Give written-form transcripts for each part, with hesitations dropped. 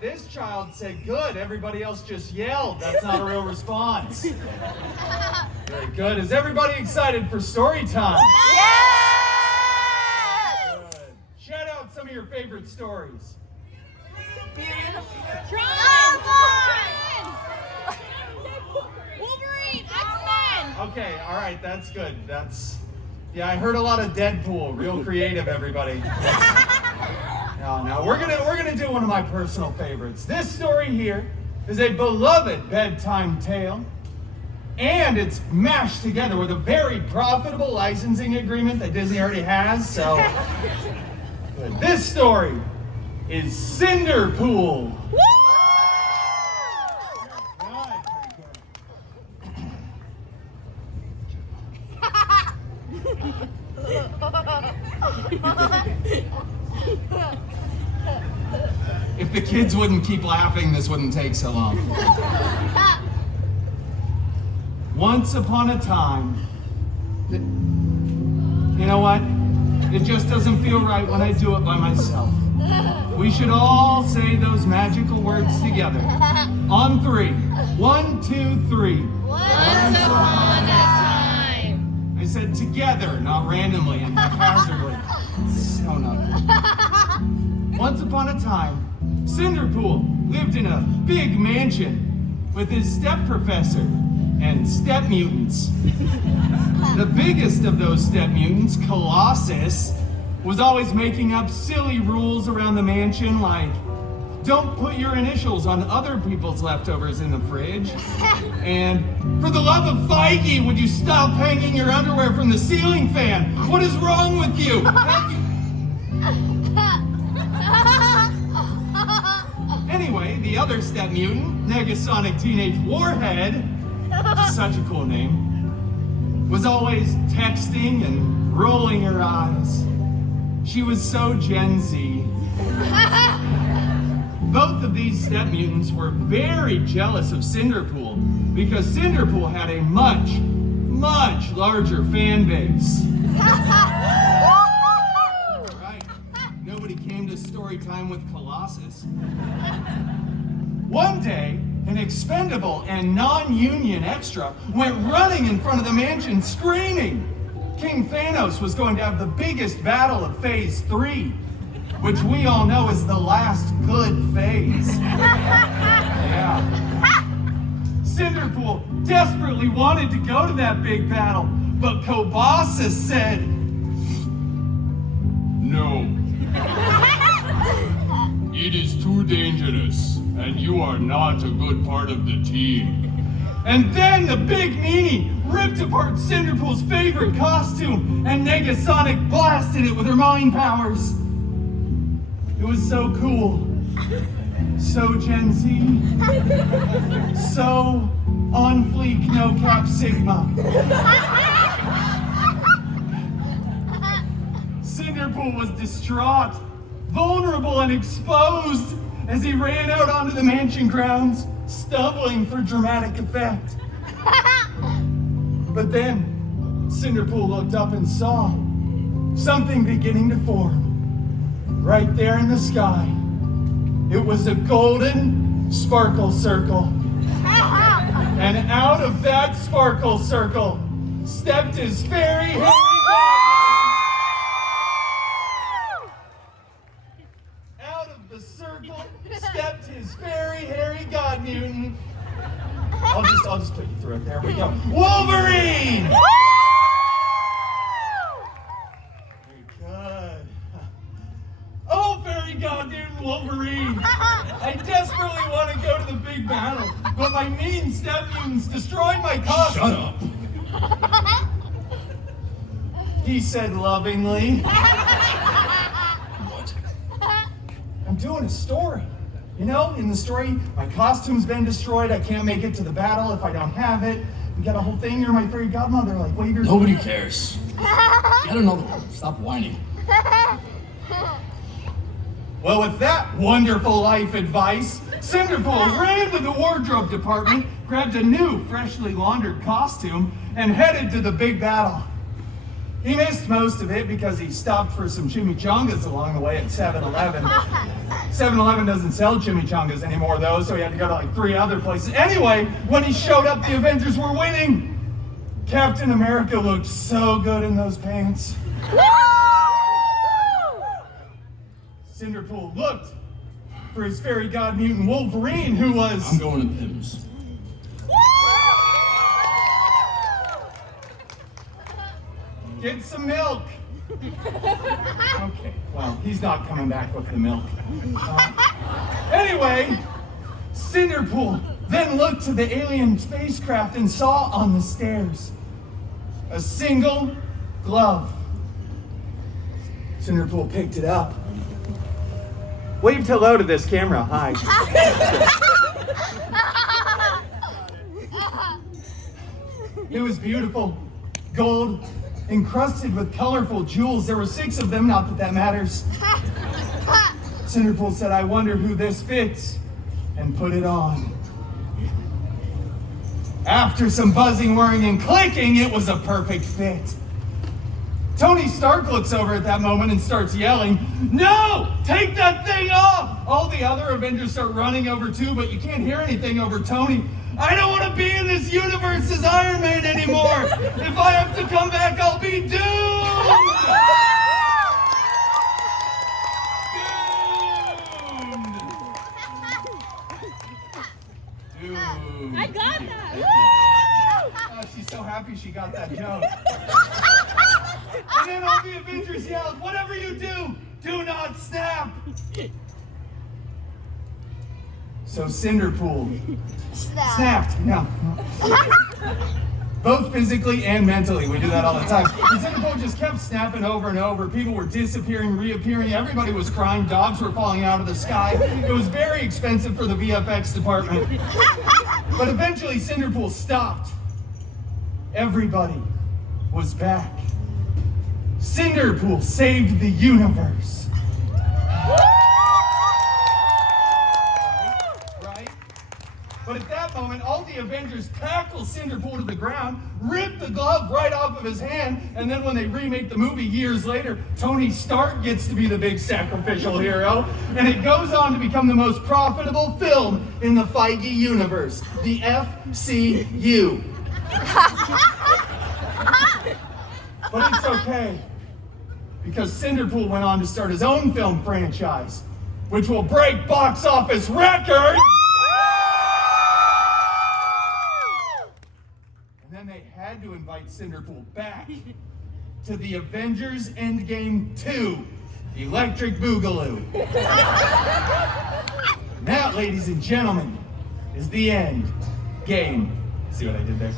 this child said good. Everybody else just yelled. That's not a real response. Very good. Is everybody excited for story time? Yes! Good. Shout out some of your favorite stories. Wolverine, X-Men. Okay, all right, that's good. Yeah, I heard a lot of Deadpool. Real creative, everybody. Now we're gonna do one of my personal favorites. This story here is a beloved bedtime tale, and it's mashed together with a very profitable licensing agreement that Disney already has. So, good. This story is Cinder-pool. If the kids wouldn't keep laughing, this wouldn't take so long. Once upon a time, you know what? It just doesn't feel right when I do it by myself. We should all say those magical words together. On 3. 1, 2, 3. Once upon a time. I said together, not randomly and haphazardly. So not good. Once upon a time, Cinder-pool lived in a big mansion with his step professor and step mutants. The biggest of those step mutants, Colossus, was always making up silly rules around the mansion like, don't put your initials on other people's leftovers in the fridge. And for the love of Feige, would you stop hanging your underwear from the ceiling fan? What is wrong with you? Anyway, the other step mutant, Negasonic Teenage Warhead, such a cool name, was always texting and rolling her eyes. She was so Gen Z. Both of these step mutants were very jealous of Cinder-pool because Cinder-pool had a much, much larger fan base. Right. Nobody came to story time with Colossus. One day, an expendable and non-union extra went running in front of the mansion screaming. King Thanos was going to have the biggest battle of Phase 3, which we all know is the last good phase. Yeah. Cinder-pool desperately wanted to go to that big battle, but Colossus said, "No. It is too dangerous, and you are not a good part of the team." And then the big meanie ripped apart Cinder-pool's favorite costume, and Negasonic blasted it with her mind powers. It was so cool, so Gen Z, so on fleek, no cap Sigma. Cinder-pool was distraught, vulnerable and exposed as he ran out onto the mansion grounds, stumbling for dramatic effect. But then Cinder-pool looked up and saw something beginning to form. Right there in the sky, it was a golden sparkle circle. And out of that sparkle circle stepped his fairy hairy Out of the circle stepped his fairy hairy god mutant. I'll just put you through it. There we go. Wolverine! God, dude, Wolverine. I desperately want to go to the big battle, but my mean step mutants destroyed my costume. Shut up. He said lovingly. What? I'm doing a story. You know, in the story, my costume's been destroyed. I can't make it to the battle if I don't have it. We got a whole thing. You're my fairy godmother. Like, wave your... Nobody cares. Get another one. Stop whining. Well, with that wonderful life advice, Cinder-pool ran to the wardrobe department, grabbed a new, freshly laundered costume, and headed to the big battle. He missed most of it because he stopped for some chimichangas along the way at 7-Eleven. 7-Eleven doesn't sell chimichangas anymore, though, so he had to go to like 3 other places. Anyway, when he showed up, the Avengers were winning. Captain America looked so good in those pants. Cinder-pool looked for his fairy god mutant Wolverine, who was... I'm going to Pim's. Get some milk. Okay, well, he's not coming back with the milk. Anyway, Cinder-pool then looked to the alien spacecraft and saw on the stairs a single glove. Cinder-pool picked it up. Waved hello to this camera. Hi. It was beautiful. Gold, encrusted with colorful jewels. There were 6 of them, not that that matters. Cinder-pool said, I wonder who this fits, and put it on. After some buzzing, whirring, and clicking, it was a perfect fit. Tony Stark looks over at that moment and starts yelling, no! Take that thing off! All the other Avengers start running over too, but you can't hear anything over Tony. I don't want to be in this universe as Iron Man anymore! If I have to come back, I'll be doomed! Doomed. I got that. Oh, she's so happy she got that joke. And then all the Avengers yelled, whatever you do, do not snap! So Cinder-pool snapped. No. Both physically and mentally. We do that all the time. And Cinder-pool just kept snapping over and over. People were disappearing, reappearing. Everybody was crying. Dogs were falling out of the sky. It was very expensive for the VFX department. But eventually Cinder-pool stopped. Everybody was back. Cinder-pool saved the universe. Right? But at that moment, all the Avengers tackle Cinder-pool to the ground, rip the glove right off of his hand, and then when they remake the movie years later, Tony Stark gets to be the big sacrificial hero, and it goes on to become the most profitable film in the Feige universe, the FCU. But it's okay, because Cinder-pool went on to start his own film franchise, which will break box office records. And then they had to invite Cinder-pool back to the Avengers Endgame 2, Electric Boogaloo. That, ladies and gentlemen, is the end game. See what I did there?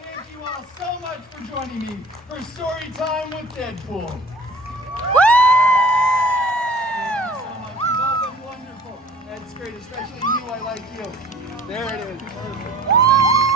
Thank you all so much for joining me for Story Time with Deadpool. Thank you so much. You've all been wonderful. That's great, especially you. I like you. There it is. Perfect.